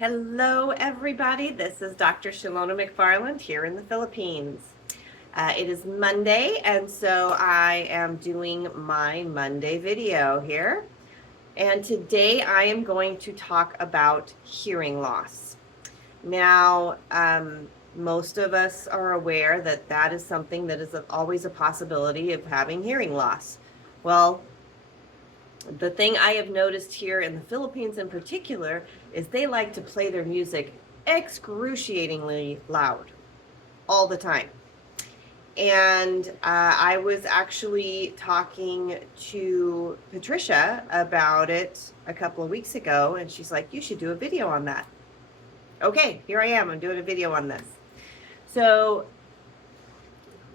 Hello, everybody. This is Dr. Shalona McFarland here in the Philippines. It is Monday, and so I am doing my Monday video here. And today I am going to talk about hearing loss. Now, most of us are aware that that is something that is always a possibility of having hearing loss. Well, the thing I have noticed here in the Philippines in particular is they like to play their music excruciatingly loud all the time. And I was actually talking to Patricia about it a couple of weeks ago, and she's like, you should do a video on that. Okay, here I am. I'm doing a video on this. So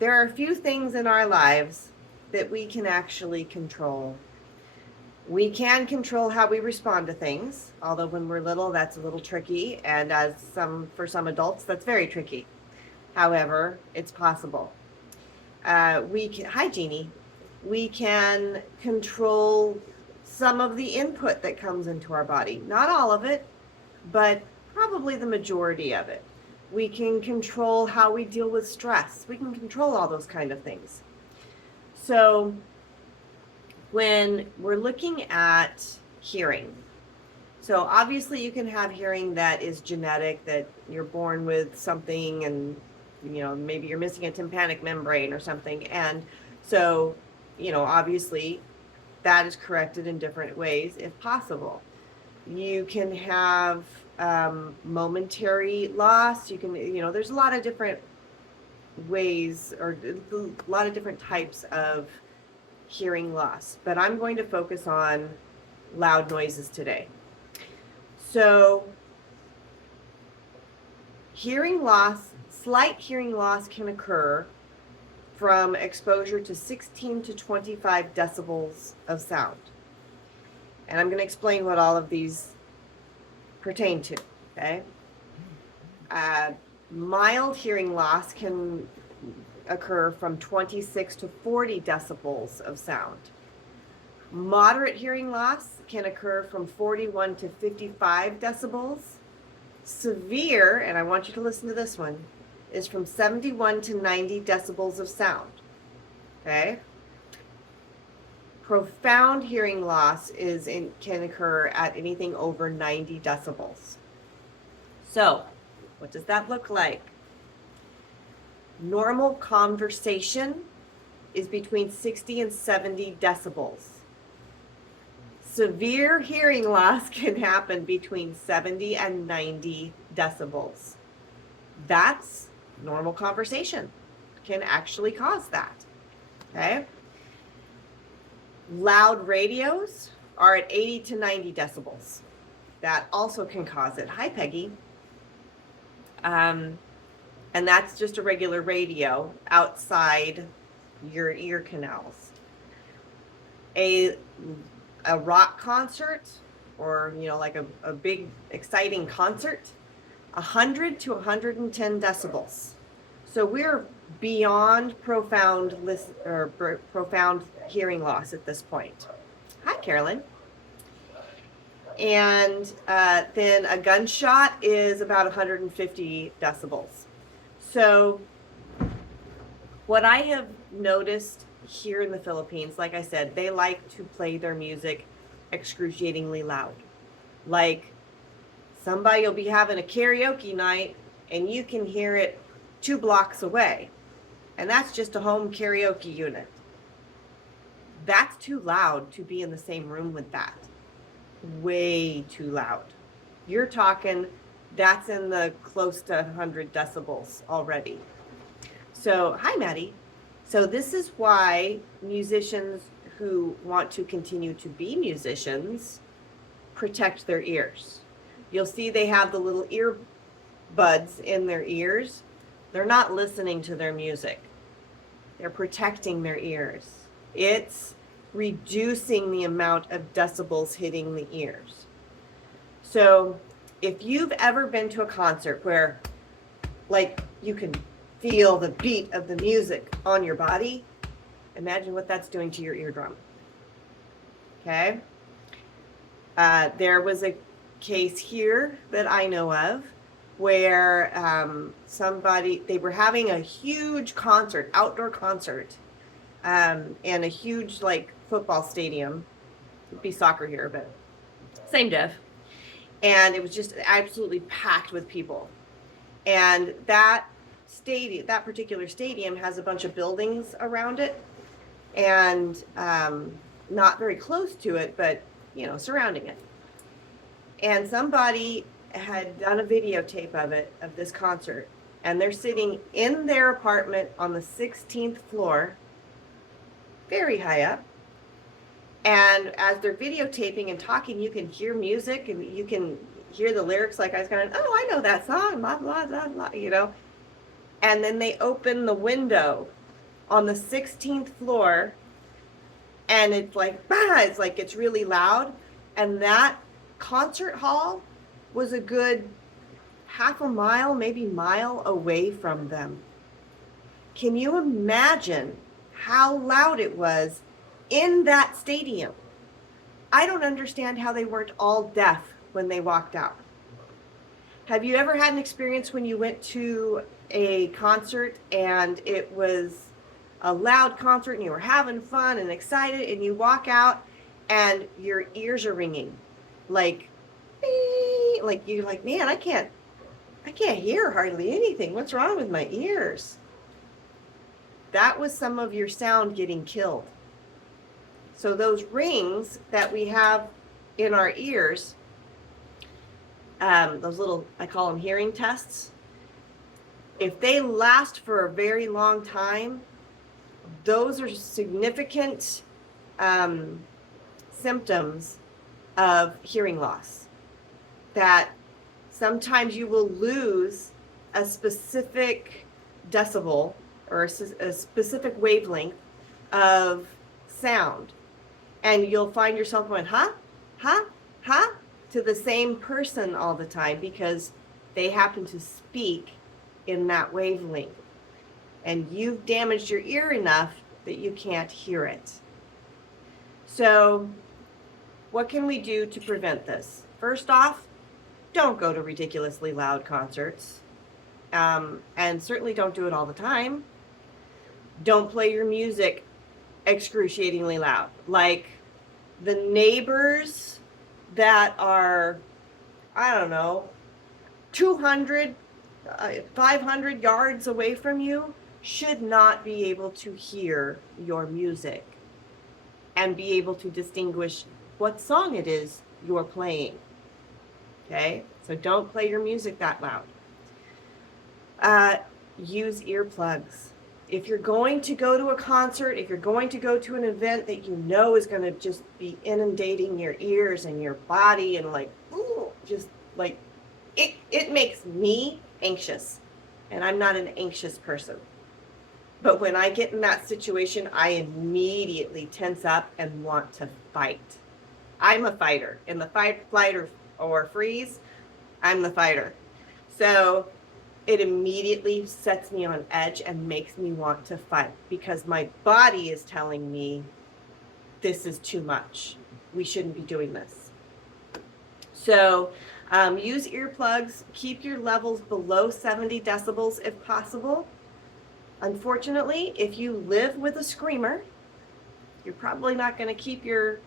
there are a few things in our lives that we can actually control. We can control how we respond to things, although when we're little, that's a little tricky, and for some adults, that's very tricky. However, it's possible. Hi, Jeannie. We can control some of the input that comes into our body. Not all of it, but probably the majority of it. We can control how we deal with stress. We can control all those kind of things. So when we're looking at hearing, so obviously you can have hearing that is genetic, that you're born with something, and maybe you're missing a tympanic membrane or something, and so obviously that is corrected in different ways if possible. You can have momentary loss. You can, there's a lot of different ways, or a lot of different types of hearing loss, but I'm going to focus on loud noises today. So hearing loss, slight hearing loss can occur from exposure to 16 to 25 decibels of sound. And I'm going to explain what all of these pertain to, okay? Mild hearing loss can occur from 26 to 40 decibels of sound. Moderate hearing loss can occur from 41 to 55 decibels. Severe, and I want you to listen to this one, is from 71 to 90 decibels of sound. Okay? Profound hearing loss can occur at anything over 90 decibels. So, what does that look like? Normal conversation is between 60 and 70 decibels. Severe hearing loss can happen between 70 and 90 decibels. That's normal conversation, can actually cause that. Okay? Loud radios are at 80 to 90 decibels. That also can cause it. Hi, Peggy. And that's just a regular radio outside your ear canals. A rock concert, or like a big exciting concert, 100 to 110 decibels. So we're beyond profound hearing loss at this point. Hi, Carolyn. And then a gunshot is about 150 decibels. So what I have noticed here in the Philippines, like I said, they like to play their music excruciatingly loud. Like somebody will be having a karaoke night and you can hear it 2 blocks away. And that's just a home karaoke unit. That's too loud to be in the same room with that. Way too loud. You're talking, that's in the close to 100 decibels already. So, hi, Maddie. So this is why musicians who want to continue to be musicians protect their ears. You'll see they have the little earbuds in their ears. They're not listening to their music. They're protecting their ears. It's reducing the amount of decibels hitting the ears. So if you've ever been to a concert where you can feel the beat of the music on your body, imagine what that's doing to your eardrum. Okay? There was a case here that I know of where they were having a huge concert, outdoor concert, in a huge like football stadium. It'd be soccer here, but same diff. And it was just absolutely packed with people. And that particular stadium has a bunch of buildings around it, and not very close to it, but surrounding it. And somebody had done a videotape of this concert, and they're sitting in their apartment on the 16th floor, very high up. And as they're videotaping and talking, you can hear music and you can hear the lyrics. Like I was going, oh, I know that song, blah, blah, blah, blah, And then they open the window on the 16th floor, and it's like, it's really loud. And that concert hall was a good half a mile, maybe mile away from them. Can you imagine how loud it was in that stadium? I don't understand how they weren't all deaf when they walked out. Have you ever had an experience when you went to a concert and it was a loud concert and you were having fun and excited, and you walk out and your ears are ringing like you're like, man, I can't hear hardly anything. What's wrong with my ears? That was some of your sound getting killed. So those rings that we have in our ears, those little, I call them hearing tests, if they last for a very long time, those are significant symptoms of hearing loss. That sometimes you will lose a specific decibel or a specific wavelength of sound. And you'll find yourself going, huh, to the same person all the time because they happen to speak in that wavelength. And you've damaged your ear enough that you can't hear it. So what can we do to prevent this? First off, don't go to ridiculously loud concerts. And certainly don't do it all the time. Don't play your music excruciatingly loud. Like the neighbors that are, 200, 500 yards away from you should not be able to hear your music and be able to distinguish what song it is you're playing. Okay, so don't play your music that loud. Use earplugs. If you're going to go to a concert, if you're going to go to an event that you know is going to just be inundating your ears and your body and it makes me anxious. And I'm not an anxious person. But when I get in that situation, I immediately tense up and want to fight. I'm a fighter. In the fight, flight, or freeze, I'm the fighter. So it immediately sets me on edge and makes me want to fight because my body is telling me this is too much. We shouldn't be doing this. So use earplugs. Keep your levels below 70 decibels if possible. Unfortunately, if you live with a screamer, you're probably not going to keep your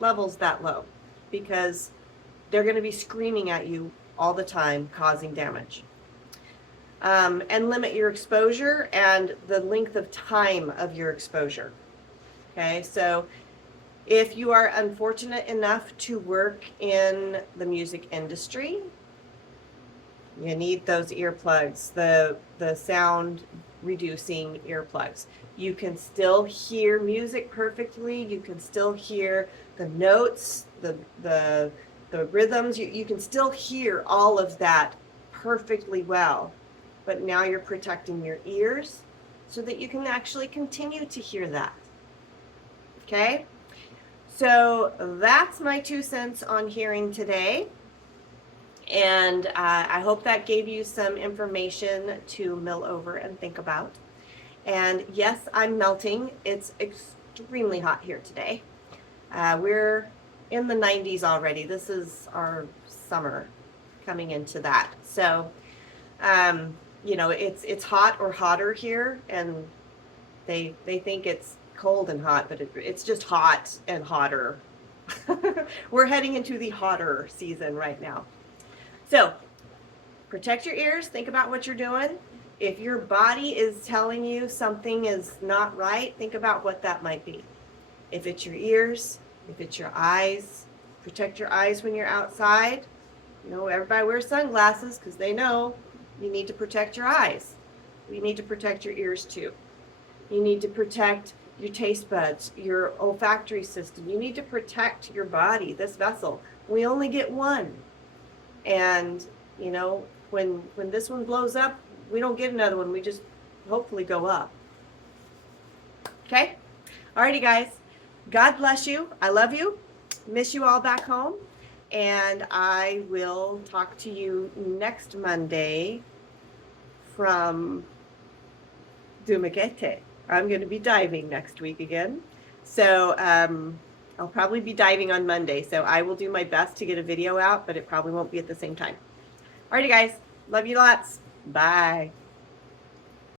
levels that low because they're going to be screaming at you all the time, causing damage. And limit your exposure and the length of time of your exposure. Okay, so if you are unfortunate enough to work in the music industry, you need those earplugs, the sound reducing earplugs. You can still hear music perfectly. You can still hear the notes, the rhythms. You can still hear all of that perfectly well. But now you're protecting your ears so that you can actually continue to hear that. Okay? So that's my 2 cents on hearing today. And I hope that gave you some information to mill over and think about. And yes, I'm melting. It's extremely hot here today. We're in the 90s already. This is our summer coming into that. So, you know, it's hot or hotter here, and they think it's cold and hot, but it's just hot and hotter. We're heading into the hotter season right now. So protect your ears. Think about what you're doing. If your body is telling you something is not right, think about what that might be. If it's your ears, if it's your eyes, protect your eyes when you're outside. You know, everybody wears sunglasses because they know you need to protect your eyes. You need to protect your ears too. You need to protect your taste buds, your olfactory system. You need to protect your body, this vessel. We only get one. And, you know, when this one blows up, we don't get another one. We just hopefully go up. Okay? Alrighty, guys. God bless you. I love you. Miss you all back home. And I will talk to you next Monday from Dumaguete. I'm going to be diving next week again. So I'll probably be diving on Monday. So I will do my best to get a video out, but it probably won't be at the same time. Alrighty, guys. Love you lots. Bye.